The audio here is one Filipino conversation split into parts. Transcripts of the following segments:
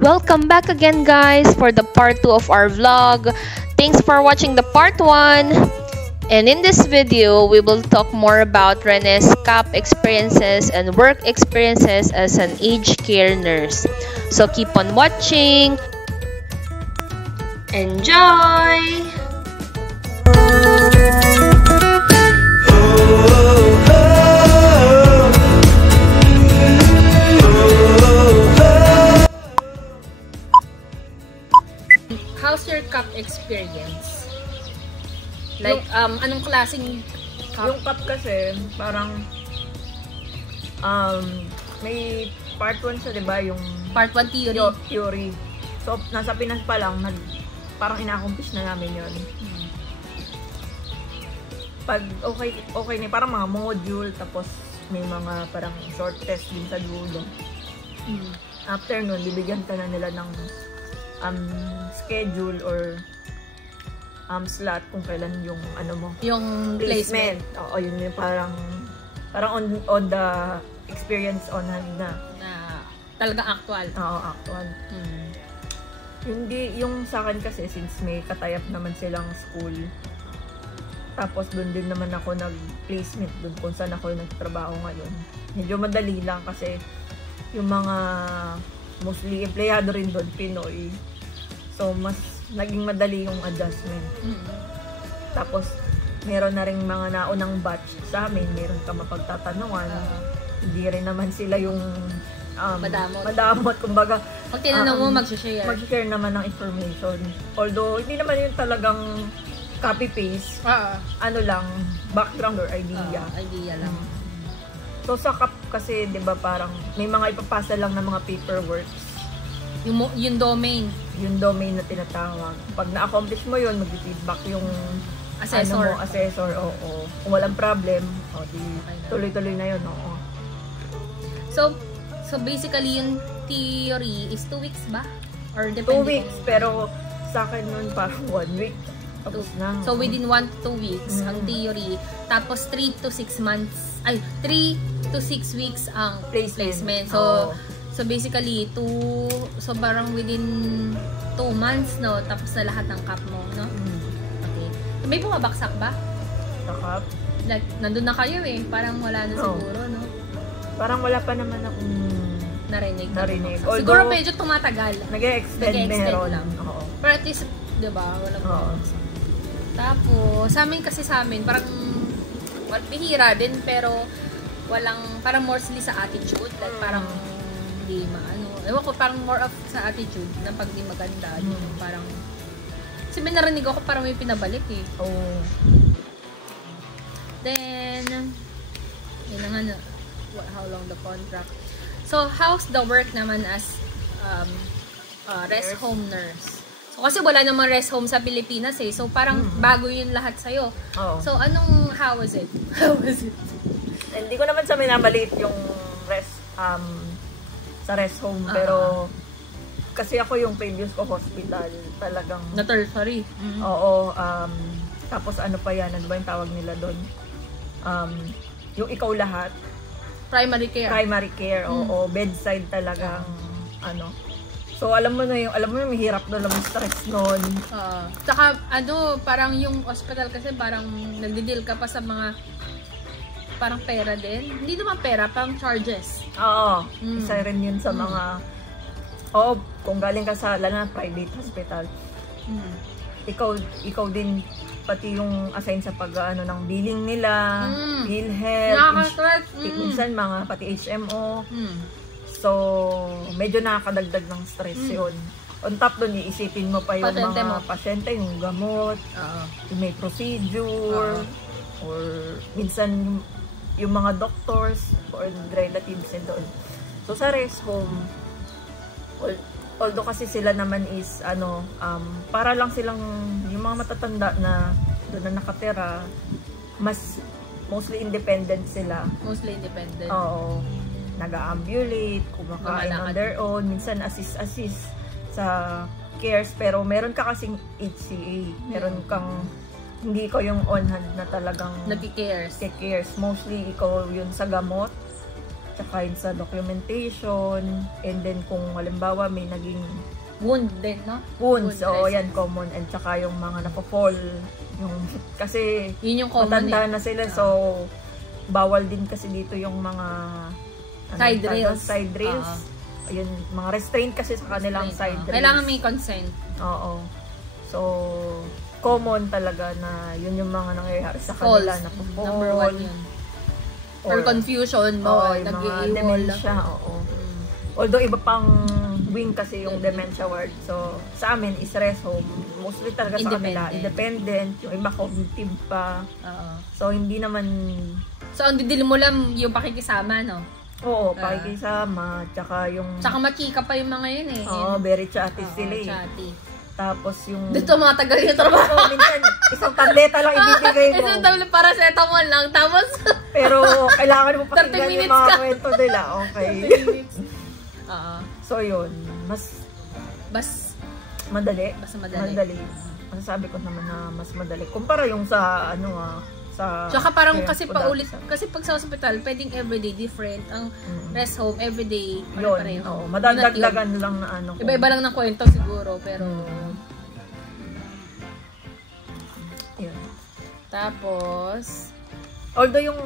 Welcome back again, guys, for the part 2 of our vlog. Thanks for watching the part 1. And in this video, we will talk more about Rene's CAP experiences and work experiences as an aged care nurse. So keep on watching. Enjoy! How's your CAP experience? Like, anong klaseng CAP? Yung CAP kasi, parang, may part 1 siya, diba? Yung Part 1 theory. Theory. So, nasa Pinas pa lang, parang ina-accomplish na namin yun. Pag okay na, parang mga module, tapos may mga parang short test din sa dulo. After nun, bibigyan ka na nila ng schedule or slot kung kailan yung ano mo, yung placement. Oo, yun yung parang on the experience on hand na Talagang actual. Oo, actual. Hindi, yung sa akin kasi since may katayap naman silang school, tapos doon din naman ako nag-placement doon kung saan ako nagtrabaho ngayon. Medyo madali lang kasi yung mga mostly empleyado rin doon, Pinoy. So, mas naging madali yung adjustment. Tapos, meron na rin mga naunang batch sa amin. Meron ka mapagtatanungan. Hindi rin naman sila yung madamot. Kumbaga, pag tinanong mo, mag-share. Mag-share naman ng information. Although, hindi naman yung talagang copy-paste. Ano lang, background or idea. Idea lang. So, sa CAP kasi, di ba, parang may mga ipapasa lang ng mga paperworks. Yung domain. Yung domain na tinatawag. Pag na-accomplish mo yun, mag-feedback yung assessor. Assessor, oo. Kung walang problem, tuloy-tuloy na yun, oo. So basically, yung theory is 2 weeks ba? Or 2 weeks, pero sa akin nun parang 1 week. Tapos na. So within 1 to 2 weeks ang theory. Tapos 3 to 6 months, 3 to 6 weeks ang placement. So basically, so parang within 2 months, no? Tapos na lahat ng CAP mo, no? Okay. So, may bumabaksak ba? Sa CAP? Like, nandun na kayo eh. Parang wala na siguro, no? Parang wala pa naman akong narinig. Although, siguro medyo tumatagal. Nag-e-extend meron. Lang. Oo. Pero at least, diba? Walang bumabaksak. Tapos, sa amin, parang bihira din, pero parang mostly sa attitude. Like, parang hindi ewan ko, parang more of sa attitude na pag di maganda, parang kasi may narinig ako parang may pinabalik eh. Then yun nga, how long the contract. So how's the work naman as rest home nurse? So kasi wala namang rest home sa Pilipinas eh, so parang bago yun lahat sa'yo. So how was it? Hindi ko naman sa minabalit yung sa rest home, pero kasi ako yung previous ko hospital talagang na tertiary. Oo, tapos ano pa yan, ano ba yung tawag nila doon, yung ikaw lahat, primary care. oo, bedside talagang so alam mo yung mahirap doon, alam mo stress noon. Saka parang yung hospital kasi parang nagdi-deal ka pa sa mga parang pera din. Hindi naman pera, parang charges. Oo. Isa rin yun sa mga kung galing ka sa lalo na private hospital. Ikaw din pati yung assign sa ng billing nila, PhilHealth, nakaka-stress. Minsan mga pati HMO. So, medyo nakakadagdag ng stress yun. On top doon, iisipin mo pa yung mga pasyente, yung gamot, yung may procedure, or minsan yung mga doctors or relatives and doon. So sa rest home, although kasi sila naman is para lang silang yung mga matatanda na doon na nakatira, mostly independent sila. Mostly independent. Oo. Nag-ambulate, kumakain on their own, minsan assist sa cares, pero meron ka kasing HCA. Meron kang hindi ko yung on hand na talagang nag-cares. Mostly ikaw yun sa gamot, tsaka yun sa documentation, and then kung halimbawa may naging Wound din, no? wounds, oo, license. yan common, and tsaka yung mga napofall, yung, kasi Yun yung common matanda na sila, so bawal din kasi dito yung mga Side rails. Side rails. Ayun, mga restraint kasi sa kanilang side rails. Kailangan may consent. Oo. So, common talaga na yun yung mga nangyayari sa Falls. kanila na Number 1 yun. Or confusion, Oo, no? yung mga Nag-iiwol. dementia, oo. Although iba pang wing kasi yung dementia ward. So, sa amin is rest home. Mostly talaga sa kanila, independent. Yung iba cognitive pa. Oo. So, hindi naman... So, ang didil mo lang yung pakikisama, no? Oo, pakikisama. Tsaka yung... Tsaka machika pa yung mga yun eh. Oo, very chatty sila eh. Chatty. Tapos yung... Dito mga tagal yung trabaho. Oo, minsan, isang tableta lang ibibigay mo. Isang tableta para sa etamol lang. Tapos... Pero kailangan mo pakinggan yung mga ka. kwento nila. Okay. So yun, mas madali. Basta madali. Masasabi ko naman na mas madali. Kumpara yung sa sa tsaka parang kasi paulit, kasi pag sa hospital, pwedeng everyday different. Ang rest home, everyday, yun, oo. Madadagdagan lang na ano. Iba-iba lang ng kwento siguro, pero... Yun. Tapos... Although yung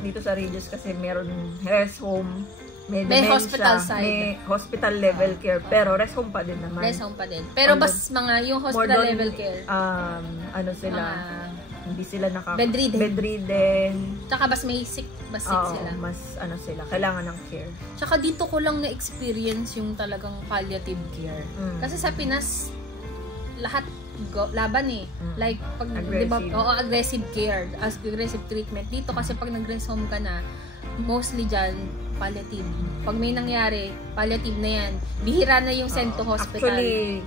dito sa Regis kasi meron rest home, may hospital side. May hospital level care, pero rest home pa din naman. Rest home pa din. Pero bas mga yung hospital level care. Sila, hindi sila bedridden. Tsaka bas may sick sila. Mas sila, kailangan ng care. Tsaka dito ko lang na-experience yung talagang palliative care. Kasi sa Pinas, lahat laban eh. Like, pag, aggressive care, aggressive treatment. Dito kasi pag nag-rest home ka na, mostly dyan, palliative. Pag may nangyari, palliative na yan. Bihira na yung send to hospital. Actually,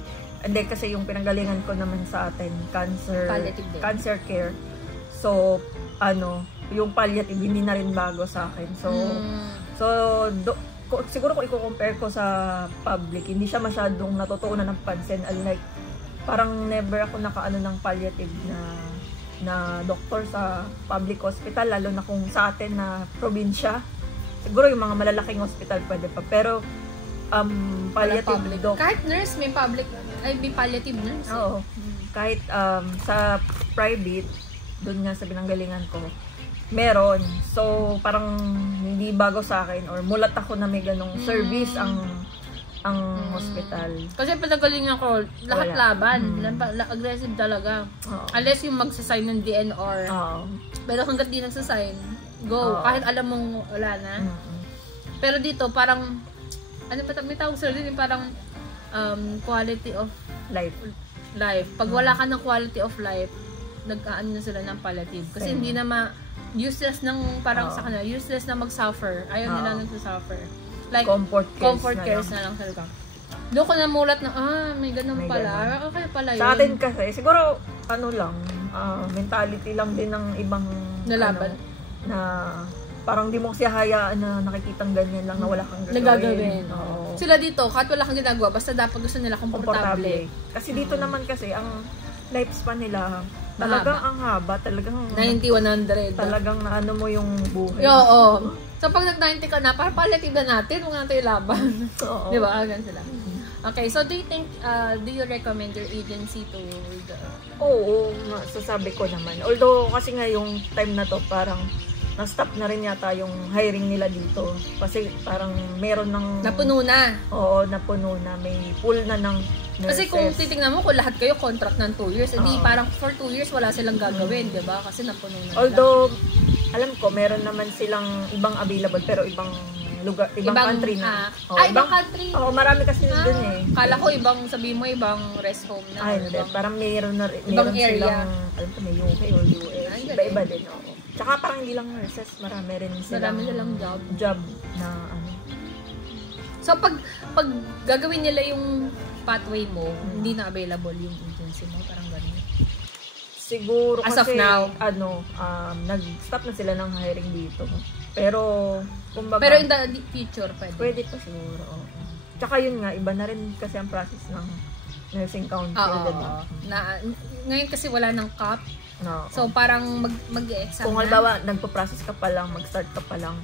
hindi kasi yung pinanggalingan ko naman sa atin, cancer care. So, yung palliative, hindi na rin bago sa akin. Siguro kung i-compare ko sa public, hindi siya masyadong natutuunan ng pansin. Unlike, parang never ako nakaano ng palliative na doktor sa public hospital, lalo na kung sa atin na probinsya. Siguro yung mga malalaking hospital pwede pa, pero palliative doc. Kahit nurse may palliative nurse. Oo. Kahit sa private, doon nga sa pinanggalingan ko, meron. So parang hindi bago sa akin or mulat ako na may ganong service ang hospital. Kasi pinagalingan ko, lahat laban. Aggressive talaga. Unless yung magsasign ng DNR. Pero hanggat di nagsasign, go. Kahit alam mong wala na. Pero dito, parang, may tawag sila din, parang quality of life. Pag wala ka ng quality of life, nag-aano na sila ng palliative. Kasi hindi na useless ng, parang sa kanila, useless na mag-suffer. Ayaw nila nag-suffer. Like, comfort cares na lang talaga. Doon ko namulat na, may ganun pala. Okay pala yun. Sa atin kasi, siguro, mentality lang din ng ibang nalaban. Na parang di mo kasi hayaan na nakikitang ganyan lang na wala kang gagawin. Sila dito, kahit wala kang ginagawa, basta dapat gusto nila komportable. Kasi dito naman kasi, ang lifespan nila, talagang ang haba, talagang 90-100. Talagang naano mo yung buhay. Oo. So pag nag-90 ka na, para palliative na natin, huwag natin yung laban. Di ba? Ganun sila. Okay, so do you recommend your agency to Oo, sasabi ko naman. Although kasi nga yung time na to, parang na-stop na rin yata yung hiring nila dito. Kasi parang meron ng... Napuno na. Oo, napuno na. May pool na ng nurses. Kasi kung titignan mo, kung lahat kayo contract ng 2 years, hindi parang for 2 years wala silang gagawin, di ba? Kasi napuno na. Although, alam ko, meron naman silang ibang available, pero ibang lugar, ibang country na. Ibang country? Oo, marami kasi dun eh. Kala ko sabihin mo, ibang rest home na. Hindi. Parang meron ibang area. Silang, alam ko, may UK or US. Iba-iba din, oo. Tsaka parang hindi lang nurses, marami rin silang job na ano. So, pag gagawin nila yung pathway mo, hindi na available yung agency mo, parang gano'n. Siguro as kasi, of now, nag-stop na sila ng hiring dito. Pero, kumbaga... Pero in the future, pwede? Pwede pa siguro, oo. Tsaka yun nga, iba na rin kasi ang process ng nursing council, diba? Ngayon kasi wala ng cap. No. So, parang mag-e-exam kung halimbawa, nagpo-process ka pa lang, mag-start ka pa lang,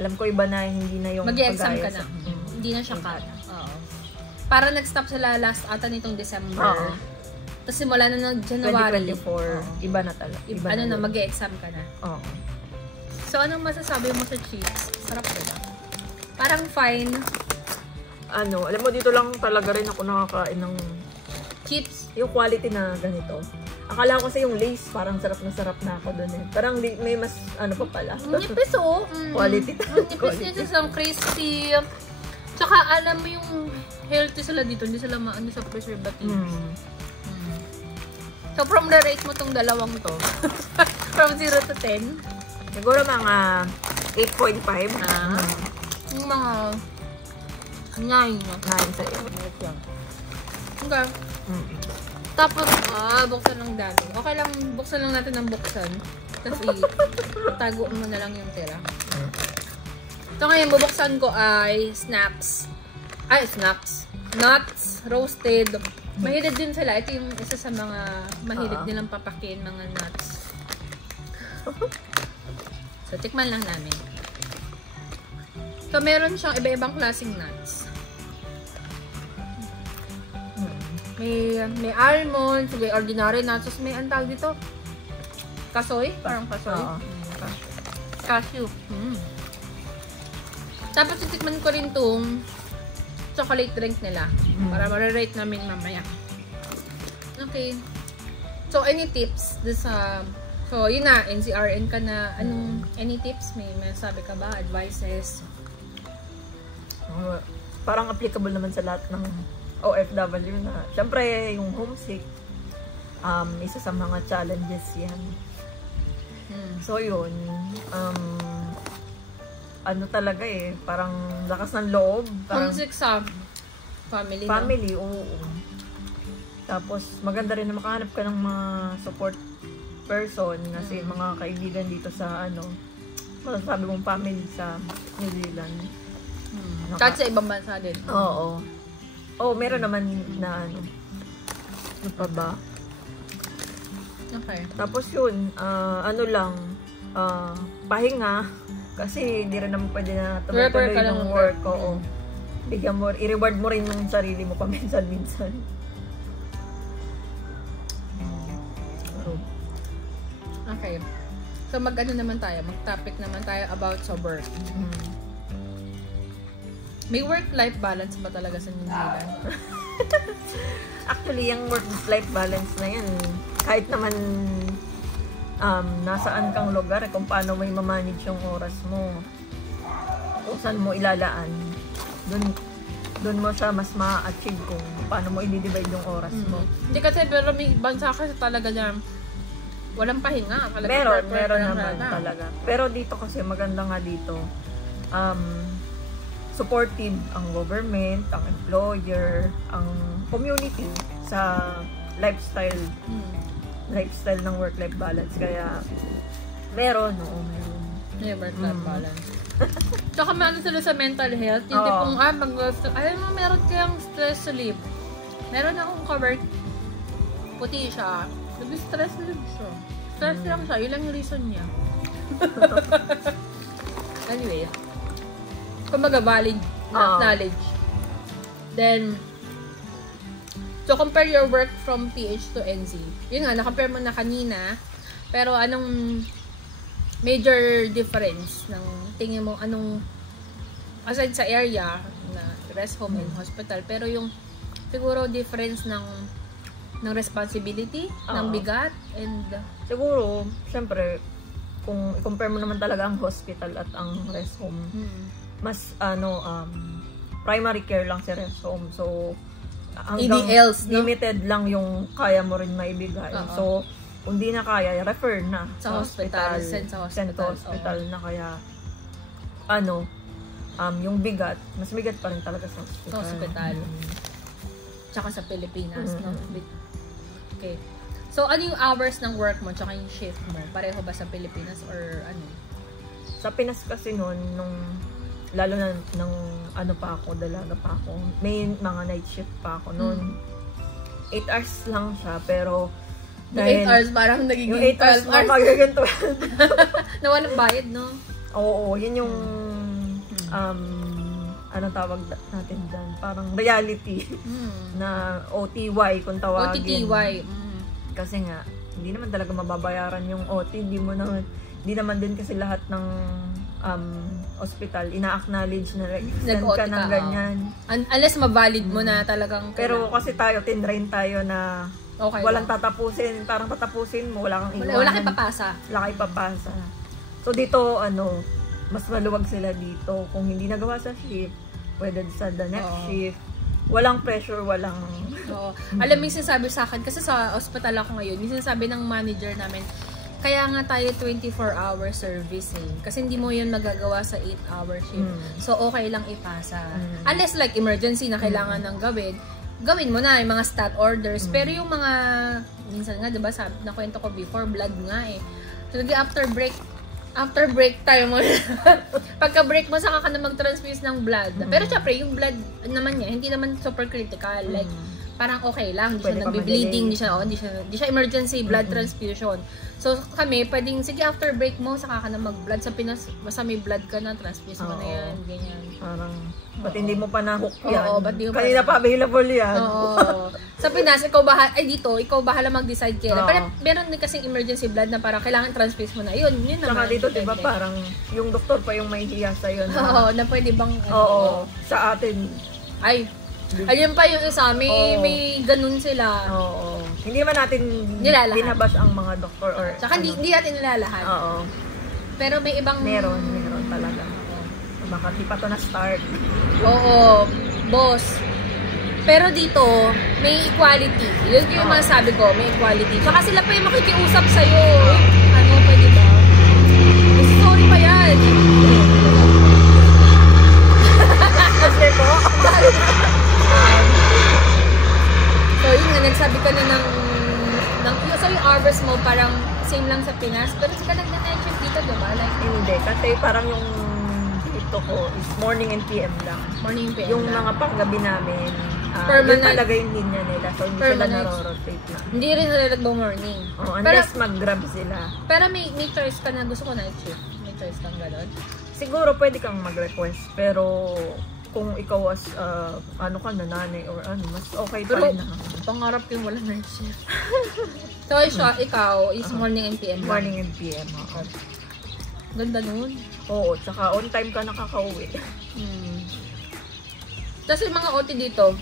Alam ko iba na hindi na yung mag-exam ka pag-IS. na. Hindi na siya cut. Oo. Para nag-stop sila last ata nitong December. Oo. Tapos simula na ng January. 2024, iba na talaga. Ano na, mag-exam ka na. Oo. So, anong masasabi mo sa chips? Sarap diba? Parang fine. Ano, alam mo, dito lang talaga rin ako nakakain ng Chips. yung quality na ganito. Akala ko kasi yung Lays, parang sarap na ako doon eh. Parang may mas, ano pa pala. Nipis oh. Quality. Nipis niya sa crispy. Tsaka alam mo yung healthy sila dito. Hindi sila maano sa preservatives. So, from the rate mo tong dalawang to. From 0 to 10. Siguro mga 8.5. Yung mga 9. 9 sa iyo. Okay. Tapos, buksan ng dami. Okay lang, buksan lang natin ng buksan. Tapos, itago mo na lang yung tira. So, ngayon, bubuksan ko ay snacks. Nuts, roasted. Mahilig din sila. Ito yung isa sa mga mahilig nilang papakin, mga nuts. So, tikman lang namin. So, meron siyang iba-ibang klaseng nuts. May almonds, may ordinary nuts, may antag dito. Kasoy? Parang kasoy. Cashew. Tapos, titikman ko rin tong chocolate drink nila. Para ma-rate namin mamaya. Okay. So, any tips? So, yun na, NCRN ka na. Any tips? May sabi ka ba? Advices? Parang applicable naman sa lahat ng OFW na. Siyempre, yung homesick, isa sa mga challenges yan. So, yun. Ano talaga eh, parang lakas ng loob. Homesick sa family, family, oo. Tapos, maganda rin na makahanap ka ng mga support person kasi mga kaibigan dito sa masasabi mong family sa New Zealand. Kahit sa ibang bansa din. Oo. Oh, meron naman na ano pa ba? Okay. Tapos yun, pahinga. Kasi hindi rin naman pwede na tuloy-tuloy yung work. Oo. Bigyan mo, i-reward mo rin yung sarili mo paminsan-minsan. Okay. So, mag-ano naman tayo? Mag-topic naman tayo about sa work. May work-life balance ba talaga sa New Zealand? Actually, yung work-life balance na yan, kahit naman nasaan kang lugar, kung paano mo i-manage yung oras mo, kung saan mo ilalaan, dun mo siya mas ma-achieve kung paano mo i-divide yung oras mo. Hindi kasi, pero may bansa kasi talaga na walang pahinga. Meron naman talaga. Pero dito kasi, maganda nga dito, supportive ang government, ang employer, ang community sa lifestyle ng work-life balance. Kaya, meron. May work-life balance. Tsaka meron sila sa mental health. Yung tipong, alam mo, meron kayang stress relief. Meron akong covered. Puti siya. Nag-stress relief siya. Stress lang siya. Yun lang yung reason niya. Anyway. Kumbaga valid knowledge. Then, so compare your work from PH to NZ. Yun nga, na-compare mo na kanina. Pero anong major difference ng tingin mo, aside sa area na rest home and hospital, pero yung siguro difference ng responsibility, ng bigat, and siguro, syempre, kung i-compare mo naman talaga ang hospital at ang rest home, mas primary care lang si rest home. So, hanggang EDLs, no? Limited lang yung kaya mo rin maibigay. So, kung di na kaya, refer na sa hospital. Send to hospital na kaya yung bigat, mas bigat pa rin talaga sa hospital. Tsaka sa Pilipinas, no? Okay. So, ano yung hours ng work mo tsaka yung shift mo? Pareho ba sa Pilipinas or ano? Sa Pinas kasi noon, lalo na nung dalaga pa ako, may mga night shift pa ako noon. 8 hours lang siya, pero yung 8 hours parang nagiging 12 hours. Magiging 12. Nawa ng bayad, no? Oo, yun yung anong tawag natin dyan? Parang reality na OTY kung tawagin. OTTY. Kasi nga, hindi naman talaga mababayaran yung OT. Hindi naman din kasi lahat ng hospital ina-acknowledge na extend ka ng ganyan. Unless mabalid mo na talagang pero kasi tayo, tinrain tayo na okay walang lang. tatapusin. Parang tatapusin mo, wala kang iwanan. Wala kang papasa. Wala kang papasa. So dito, mas maluwag sila dito. Kung hindi nagawa sa shift, pwede sa the next shift. Walang pressure, walang... Oo. Alam mo yung sinasabi sa akin, kasi sa hospital ako ngayon, yung sinasabi ng manager namin, kaya nga tayo 24-hour service eh. Kasi hindi mo yun magagawa sa 8-hour shift. So, okay lang ipasa. Unless like emergency na kailangan ng gawin mo na yung mga stat orders. Pero yung mga, minsan nga, diba, nakwento ko before, blood nga eh. So, after break tayo mo. Pagka break mo, saka ka na mag-transfuse ng blood. Pero syempre, yung blood naman niya, hindi naman super critical. Like, parang okay lang. Hindi siya nagbe-bleeding. Hindi siya emergency blood transfusion. So, kami, pwedeng, sige, after break mo, saka ka na mag-blood. Sa Pinas, basta may blood ka na, transfuse mo na yan. Ganyan. Parang, ba't hindi mo pa na-hook yan? Oo, ba't di mo pa kanina pa available yan. Oo. Sa Pinas, ikaw bahala mag-decide kailan. Pero meron din kasing emergency blood na parang kailangan transfuse mo na. Yun naman. Saka dito, diba, parang yung doktor pa yung may hiya sa'yo na. Oo, na pwede bang, sa atin. Ayun pa yung isa, may ganun sila. Oo. Hindi man natin binabash ang mga doktor or... Saka hindi natin nilalahan. Oo. Pero may ibang... Meron talaga. Baka di pa to na-start. Oo, boss. Pero dito, may equality. Yun yung masasabi ko, may equality. Saka sila pa yung makikiusap sa'yo. Pwede ba? Sorry pa yan. Kasi po. So, yun nga, nagsabi ka na so yung hours mo parang same lang sa Pinas, pero sika nag-night shift dito, diba? Like, hindi, kasi parang yung dito ko is morning and PM lang. Morning and PM yung lang. mga panggabi namin, permanent. yun talaga yung linya nila. So, hindi sila narorotate na. Hindi rin sila nagbo-morning. Unless mag-grab sila. Pero may choice ka na gusto ko night shift. May choice kang gano'n. Siguro pwede kang mag-request, pero kung ikaw as nanay or mas okay pa rin na. Pangarap yung wala night shift. So, ikaw is morning and PM. Morning and PM. Ganda nun. Oo, tsaka on time ka nakaka-uwi. Tapos yung mga OT dito,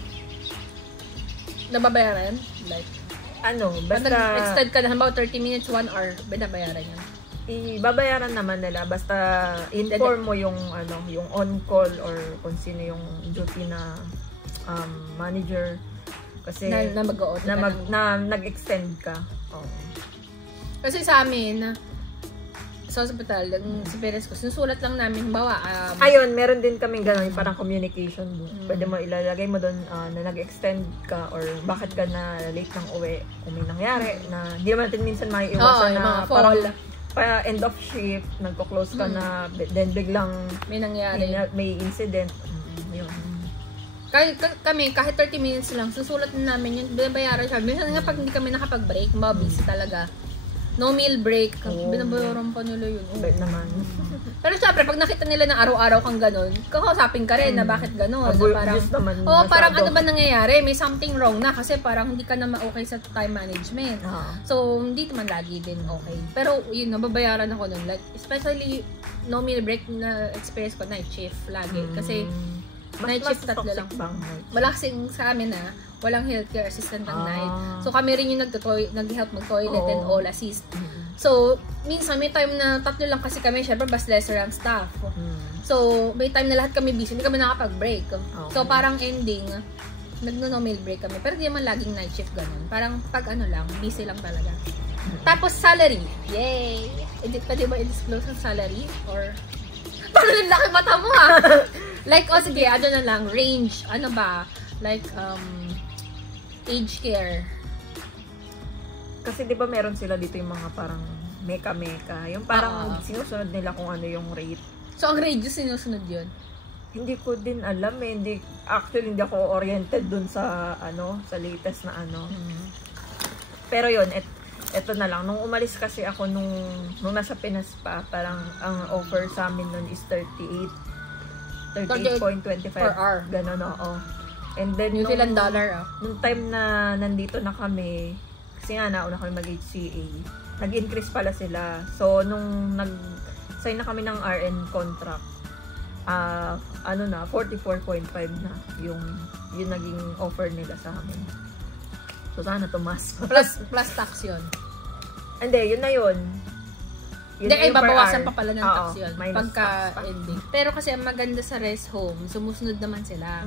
nababayaran? Like, basta... extend ka na, about 30 minutes, 1 hour, binabayaran yan. Ibabayaran naman nila, basta inform mo yung on-call or kung sino yung duty na manager. Kasi na mag-OT na nag-extend ka. Kasi sa amin, sa hospital, si Perez ko, sinusulat lang namin, bawa, ayun, meron din kaming gano'n, parang communication book. Pwede mo ilalagay mo doon na nag-extend ka or bakit ka na late ng uwi kung may nangyari na hindi naman natin minsan maiiwasan na parang end of shift, nagko-close ka na, then biglang may nangyari. May incident. Yun. Kahit 30 minutes lang, susulat na namin yun, binabayaran siya. Minsan nga pag hindi kami nakapag-break, busy talaga. No meal break, binabayaran pa nila yun. Bet naman. Pero syempre, pag nakita nila na araw-araw kang ganun, kakausapin ka rin na bakit ganun. Parang ano ba nangyayari? May something wrong na kasi parang hindi ka na ma-okay sa time management. So, hindi naman lagi din okay. Pero yun, nababayaran ako nun. Like, especially, no meal break na experience ko, night shift lagi. Kasi, night shift tatlo lang. Wala kasing sa amin walang healthcare assistant ng night. So, kami rin yung nag-help mag-toilet and all assist. So, minsan may time na tatlo lang kasi kami, syempre, bas lesser ang staff. So, may time na lahat kami busy, hindi kami nakapag-break. So, parang ending, nag-no meal break kami. Pero di naman laging night shift ganun. Parang pag busy lang talaga. Tapos, salary. Yay! Pwede ba i-disclose ang salary? Or, parang laki mata mo Like, sige, na lang, range, ano ba? Like, age care. Kasi 'di ba meron sila dito yung mga parang meka-meka, yung parang sinusunod nila kung ano yung rate. So ang rate sinusunod 'yun? Hindi ko din alam actually hindi ako oriented dun sa sa latest na Pero 'yun, eto na lang, nung umalis kasi ako nung nasa Pinas pa, parang ang offer sa amin nun is 38.25 per hour. Ganon, oo. And then, New Zealand dollar, nung time na nandito na kami, kasi nga nauna kami mag-HCA, nag-increase pala sila. So, nung nag-sign na kami ng RN contract, 44.5 na yung naging offer nila sa amin. So, sana tumas. Plus tax yun. Hindi, yun na yun. Hindi, ay babawasan pa pala ng tax yun. Minus Pagka-ending. Pero kasi ang maganda sa rest home, sumusunod naman sila.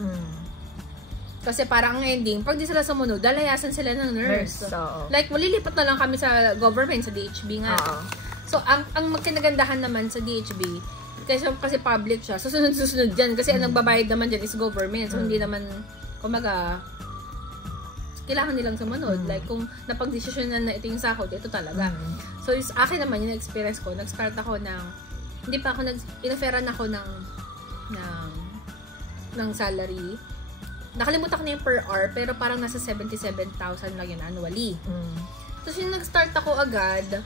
Kasi parang ang ending, pag di sila sumunod, dalayasan sila ng nurse. Like, malilipat na lang kami sa government, sa DHB nga. So, ang magkinagandahan naman sa DHB, kasi public siya, susunod dyan. Kasi ang nagbabayad naman dyan is government. So, hindi naman, kumaga, kailangan nilang sumunod. Like, kung napag-desisyonan na ito yung sahod, ito talaga. So, akin naman, yung experience ko, nag-start ako ng, hindi pa ako, in-offeran ako ng salary. Nakalimutan ko na yung per hour, pero parang nasa 77,000 lang yun annually. Tapos yung nag-start ako agad,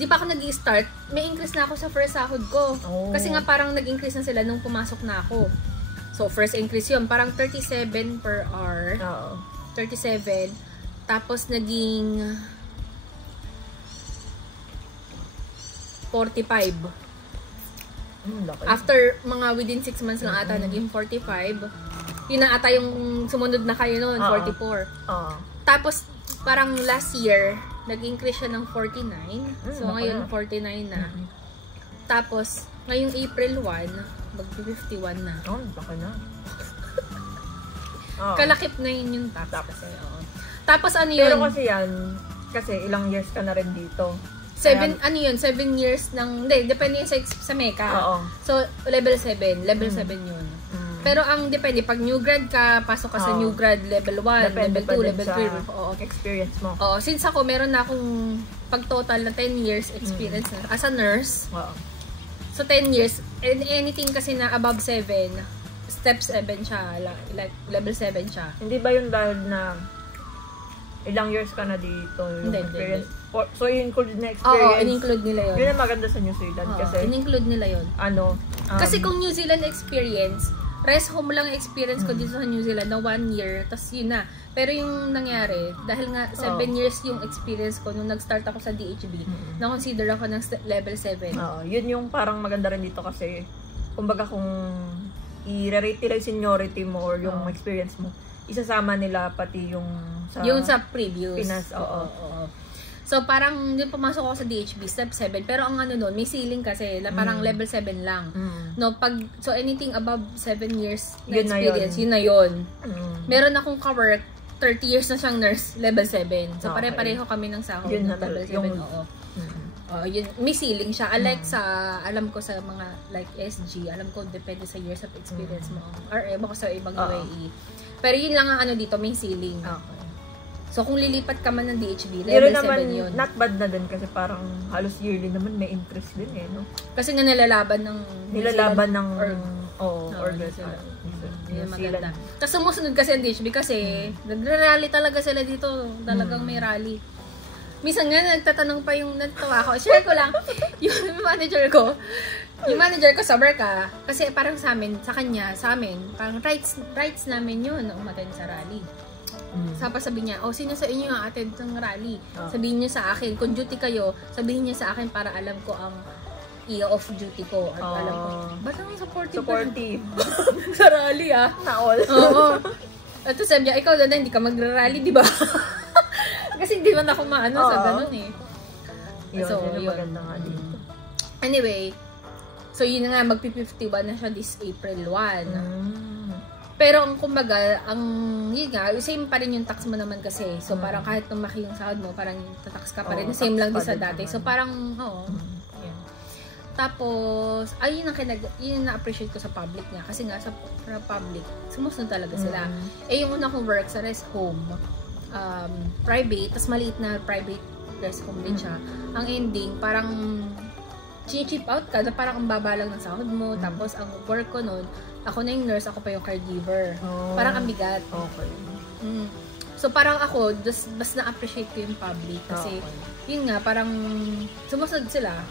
di pa ako nag-i-start, may increase na ako sa first sahod ko. Kasi nga parang nag-increase na sila nung pumasok na ako. So, first increase yun, parang 37 per hour. 37. Tapos naging 45. After mga within 6 months lang ata, naging 45. Yun na ata yung sumunod na kayo noon, 44. Tapos, parang last year, nag-increase siya ng 49. So, ngayon, 49 na. Tapos, ngayong April 1, mag-51 na. Baka na. Kalakip na yun yung tax kasi. Tapos, ano yun? Pero kasi yan, kasi ilang years ka na rin dito. 7 years ng, hindi, depende yun sa Mecca. So, level 7 yun. Pero ang depende, pag new grad ka, pasok ka sa new grad, level 1, level 2, level 3. Experience mo. Since ako, meron na akong pag-total na 10 years experience na, as a nurse. So, 10 years, and anything kasi na above 7, step 7 siya, like level 7 siya. Hindi ba yun dahil na ilang years ka na dito, yung experience? So, in-include na experience? Oo, in-include nila yun. Yun ang maganda sa New Zealand. Kasi in-include nila yun. Kasi kung New Zealand experience, rest home lang experience ko dito sa New Zealand na 1 year, tas yun na. Pero yung nangyari, dahil nga 7 years yung experience ko nung nag-start ako sa DHB, na-consider ako ng level 7. Yun yung parang maganda rin dito kasi, kumbaga kung i-rate nila yung seniority mo or yung experience mo, isasama nila pati yung sa previous. Pinas, So, parang din pumasok ako sa DHB, step 7. Pero ang ano nun, may ceiling kasi, parang level 7 lang. No, so anything above 7 years na experience, yun na yun. Meron akong ka-work, 30 years na siyang nurse, level 7. So, pare-pareho kami ng sahod ng level 7. Yun, may ceiling siya. Unlike alam ko sa mga like SG, alam ko depende sa years of experience mo. Or ewan ko sa ibang UAE. Pero yun lang ang ano dito, may ceiling. So, kung lilipat ka man ng DHB, level 7 yun. Not bad na din kasi parang halos yearly naman may increase din no? Kasi nga nilalaban ng organ. Yun maganda. Tapos sumusunod kasi ang DHB kasi nag-rally talaga sila dito. Talagang may rally. Minsan nga, nagtatanong pa yung natawa ko. Share ko lang, yung manager ko sa Berka, kasi parang sa amin, sa amin, parang rights namin yun na umattend sa rally. Sabi niya, sino sa inyo ang attend ng rally? Sabihin niyo sa akin, kung duty kayo, sabihin niyo sa akin para alam ko ang off duty ko. At alam ko, ba't ang supportive? Sa rally Na-all. Oo. At sabi niya, ikaw na hindi ka magra-rally, di ba? Kasi hindi man ako maano sa ganun Yun, maganda nga dito. Anyway, so yun nga, magpi-51 na siya this April 1. Pero ang kumbaga, yun nga, same pa rin yung tax mo naman kasi. So parang kahit lumaki yung sahod mo, parang tatax ka pa rin. Same lang din sa dati. So parang, yun. Tapos, yun yung na-appreciate ko sa public niya. Kasi nga, sa public, sumusunod talaga sila. Yung una kong work sa rest home, private, tas maliit na private rest home din siya. Ang ending, parang chip out ka, na parang ang baba lang ng sahod mo. Tapos, ang work ko nun, ako na yung nurse, ako pa yung caregiver. Parang ang bigat. Okay. So parang ako, mas na-appreciate ko yung public kasi yun nga, parang sumusunod sila.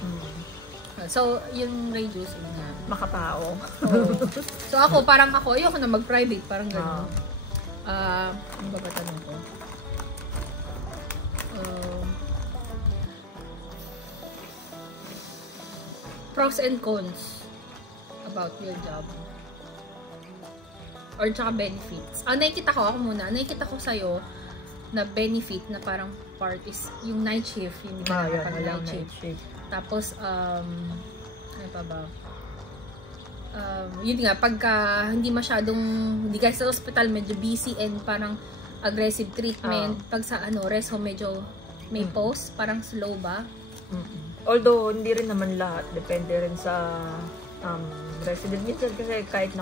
So, yung radius, yun nga. Makatao. So ako, ayoko na mag-private, parang gano'n. Ano ba tanong ko? Pros and cons about your job. Or tsaka benefits. Nakikita ko sa'yo na benefit na parang part is yung night shift. Yung hindi ka nakapag-night shift. Tapos, ano pa ba? Yun nga, pagka hindi ka sa hospital, medyo busy and parang aggressive treatment. Pag sa rest home, medyo may pause, parang slow ba? Although, hindi rin naman lahat. Depende rin sa resident. Minsan kasi kahit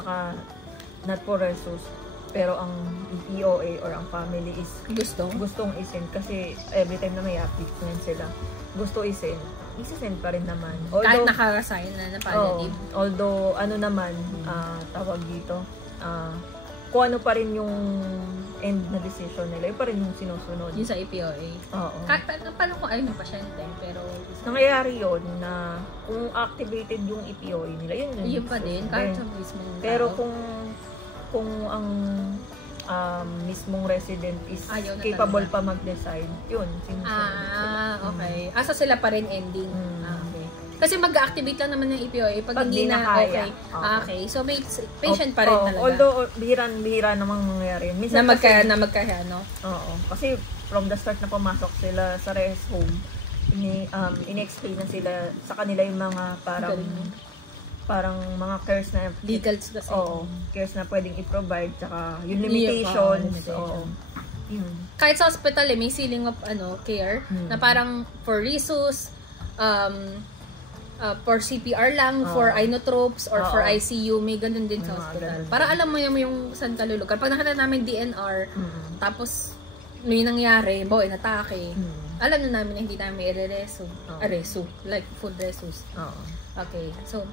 not for resus, pero ang POA or ang family is gustong isend kasi every time na may update sila, gusto isend pa rin naman. Although, kahit naka-assign na palliative. Although, naman, tawag dito, kung ano pa rin yung end na decision nila, yun pa rin yung sinusunod. Yung sa EPOA. Oo. Paano kung ayaw ng pasyente, pero... Nangyayari yun na kung activated yung EPOA nila, yun pa din, kahit sa mismo. Pero kung ang mismong resident is capable pa mag-decide, yun, sinusunod. Okay. So sila pa rin ending. Okay. Kasi mag-activate lang naman ng EPOA pag hindi na kaya. Okay. So may patient pa rin talaga. Although bihira namang mangyayari. Minsan na magkaya, no? Oo. Kasi from the start na pumasok sila sa rest home, ini-explain na sila sa kanila yung mga parang mga cares na legals kasi. Oo. Cares na pwedeng i-provide tsaka yung limitations. Oo. Kahit sa hospital may ceiling of care na parang for resus, for CPR lang, for inotropes, or for ICU, may ganun din sa hospital. Para alam mo yung saan ka lulugar. Pag nakita namin DNR, tapos may nangyari, inatake, alam na namin na hindi namin resu, like food resus. Okay, so,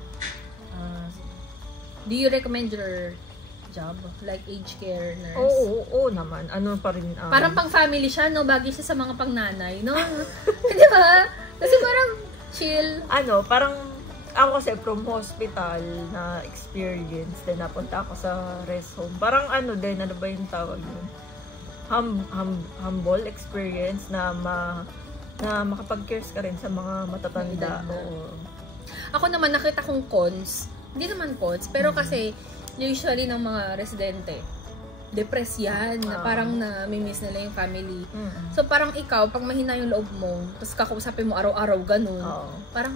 do you recommend your job? Like aged care nurse? Oo naman. Ano pa rin? Parang pang family siya, no? Bagay siya sa mga pang nanay, no? Di ba? Kasi parang chill. Parang ako kasi from hospital na experience, then napunta ako sa rest home. Parang ano ba yung tawag yun? Humble experience na makapag-cares ka rin sa mga matatanda. Ako naman nakita kong cons. Hindi naman cons, pero kasi usually ng mga residente, depressed yan, na parang na-miss nila yung family. So parang ikaw, pag mahina yung loob mo, tapos kakausapin mo araw-araw ganun, parang,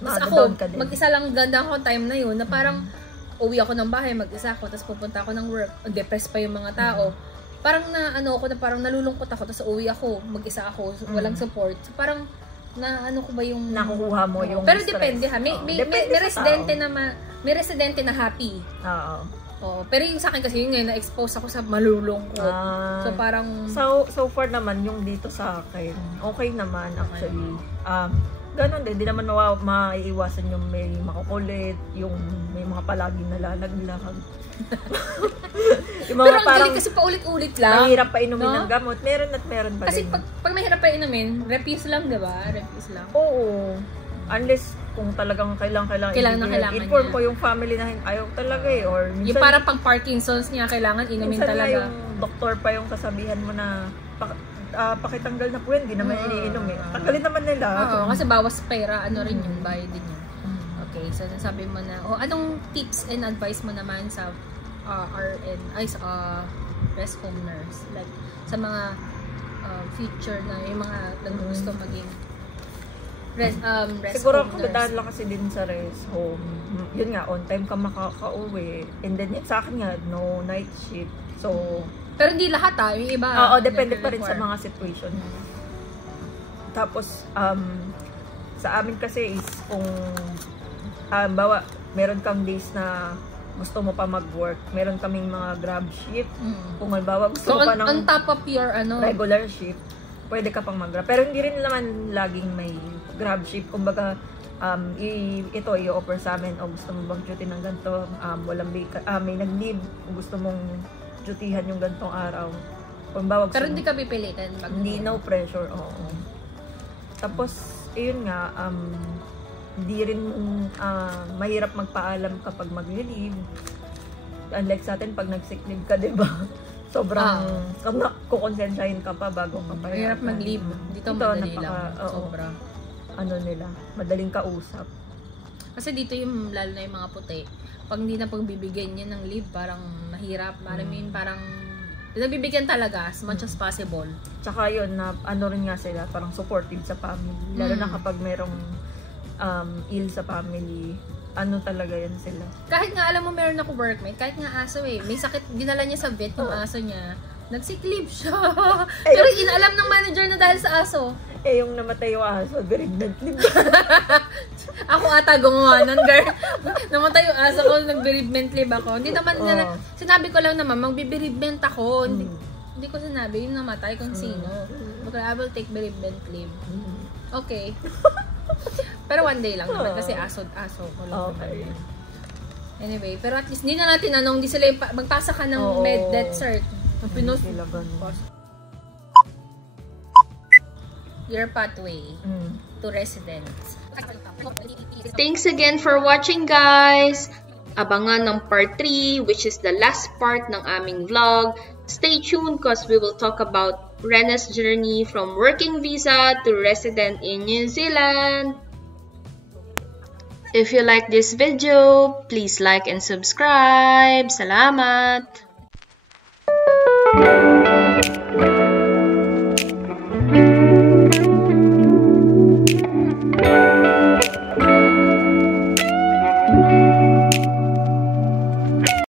mas ako, mag-isa lang ganda ako time na yun, na parang uwi ako ng bahay, mag-isa ako, tapos pupunta ako ng work, depressed pa yung mga tao. Parang parang nalulungkot ako, tapos uwi ako, mag-isa ako, walang support. So parang, ko ba yung nakukuha mo yung pero stress. Depende ha. May residente na happy. Pero yung sa akin kasi yun ngayon na-expose ako sa malulungkot. So parang so far naman yung dito sa akin. Okay naman actually. Ganon din, di naman maiiwasan yung may makukulit, yung may mga palaging nalalaglag. Pero ang galing kasi paulit-ulit lang. Mahirap pa inumin ng gamot. Meron pa kasi din. Kasi pag mahirap pa inumin, refuse lang, diba? Refuse lang. Oo. Unless kung talagang kailangan inform ko yung family na ayaw talaga or minsan, yung parang pang Parkinson's niya, kailangan inumin talaga. Minsan yung doktor pa yung sasabihan mo na pakitanggal na po yan, hindi naman iniinom eh. Tanggalin naman nila. Kasi bawas pera, rin yung bayad din yun. Okay, so nasabi mo na, anong tips and advice mo naman sa sa rest home nurse? Like, sa mga future na yung mga gusto maging rest siguro home nurse. Siguro lang kasi din sa rest home. Yun nga, on time ka makaka-uwi. And then, sa akin nga, no night shift. So, pero hindi lahat yung iba. Depende pa rin sa mga situation. Tapos, sa amin kasi is kung meron kang days na gusto mo pa mag-work, meron kaming mga grab shift. Kung halimbawa gusto mo pa ng on top of your regular shift, pwede ka pang mag-grab. Pero hindi rin naman laging may grab shift. Kumbaga, ito i-offer sa amin, o gusto mo bang duty ng ganito, may nag-leave, kung gusto mong dutihan yung gantong araw, Pambawag Pero hindi ka pipilitin. Hindi, no pressure, oo. Tapos, ayun nga, hindi rin mahirap magpaalam kapag mag-leave. Unlike sa atin, pag nag-sick leave ka, diba? Sobrang, kukonsensyahin ka pa bago ka pa. Mahirap mag-leave. Dito madali lang. Sobra. Ano nila, madaling kausap. Kasi dito yung, lalo na yung mga puti, pag hindi na pagbibigyan niya ng leave, parang mahirap. Parang nagbibigyan talaga as much as possible. Tsaka yun, na ano rin nga sila, parang supportive sa family. Lalo na kapag merong ill sa family, ano talaga yan sila. Kahit nga, alam mo, meron ako workmate, kahit nga aso may sakit, dinala niya sa vet yung aso niya. Nag-sick leave siya. Pero inaalam ng manager na dahil sa aso. Yung namatay yung aso, bereavement leave. Ako ata gumawa nun, girl. Namatay yung aso ko, nag-bereavement leave ako. Hindi naman, sinabi ko lang naman, mag-bereavement ako. Hindi ko sinabi yung namatay kung sino. Because I will take bereavement leave. Okay. Pero one day lang naman, kasi aso ko lang. Okay. Anyway, pero at least, hindi na natin hindi sila magpasa ka ng med death cert. Pinos. Your pathway to residence. Thanks again for watching, guys! Abangan ng part 3, which is the last part ng aming vlog. Stay tuned because we will talk about Rena's journey from working visa to resident in New Zealand. If you like this video, please like and subscribe. Salamat!